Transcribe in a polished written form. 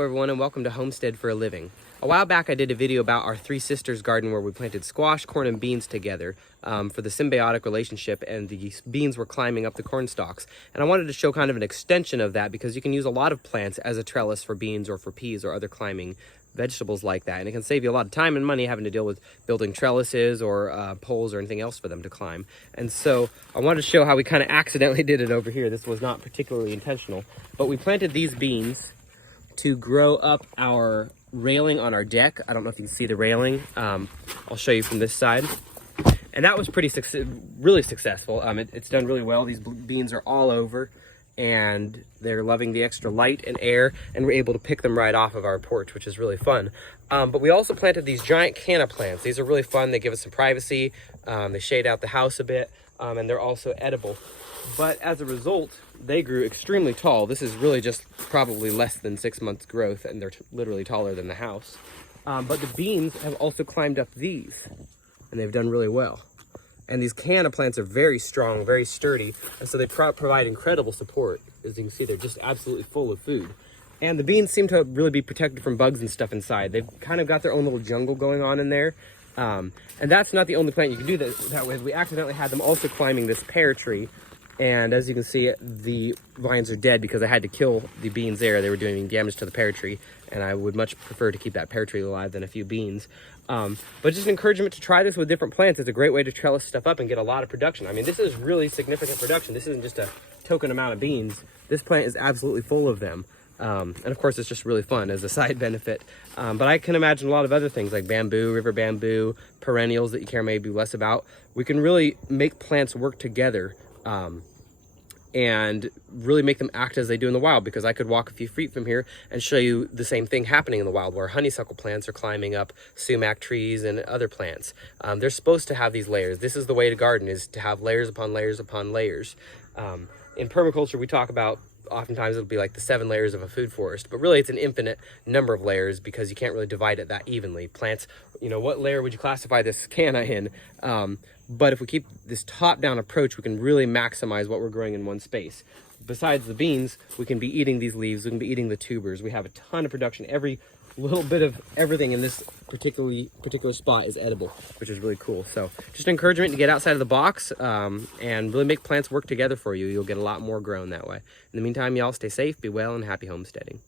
Hello everyone and welcome to Homestead for a Living. A while back I did a video about our three sisters garden where we planted squash, corn, and beans together for the symbiotic relationship, and the beans were climbing up the corn stalks. And I wanted to show kind of an extension of that because you can use a lot of plants as a trellis for beans or for peas or other climbing vegetables like that. And it can save you a lot of time and money having to deal with building trellises or poles or anything else for them to climb. And so I wanted to show how we kind of accidentally did it over here. This was not particularly intentional, but we planted these beans to grow up our railing on our deck. I don't know if you can see the railing. I'll show you from this side. And that was really successful. It's done really well. These beans are all over and they're loving the extra light and air, and we're able to pick them right off of our porch, which is really fun. But we also planted these giant canna plants. These are really fun. They give us some privacy. They shade out the house a bit, and they're also edible. But as a result, they grew extremely tall. This is really just probably less than 6 months growth, and they're literally taller than the house. But the beans have also climbed up these, and they've done really well. And these canna plants are very strong, very sturdy, and so they provide incredible support. As you can see, they're just absolutely full of food. And the beans seem to really be protected from bugs and stuff inside. They've kind of got their own little jungle going on in there. And that's not the only plant you can do that with. We accidentally had them also climbing this pear tree. And as you can see, the vines are dead because I had to kill the beans there. They were doing damage to the pear tree, and I would much prefer to keep that pear tree alive than a few beans. But just an encouragement to try this with different plants. It's a great way to trellis stuff up and get a lot of production. I mean, this is really significant production. This isn't just a token amount of beans. This plant is absolutely full of them. And of course, it's just really fun as a side benefit. But I can imagine a lot of other things like bamboo, river bamboo, perennials that you care maybe less about. We can really make plants work together and really make them act as they do in the wild, because I could walk a few feet from here and show you the same thing happening in the wild, where honeysuckle plants are climbing up sumac trees and other plants. They're supposed to have these layers. This is the way to garden, is to have layers upon layers upon layers. In permaculture, we talk about, oftentimes it'll be like the 7 layers of a food forest, but really it's an infinite number of layers because you can't really divide it that evenly. Plants, what layer would you classify this canna in? But if we keep this top-down approach, we can really maximize what we're growing in one space. Besides the beans, we can be eating these leaves, we can be eating the tubers. We have a ton of production. Every little bit of everything in this particular spot is edible, which is really cool. So just an encouragement to get outside of the box and really make plants work together for you. You'll get a lot more grown that way. In the meantime, y'all stay safe, be well, and happy homesteading.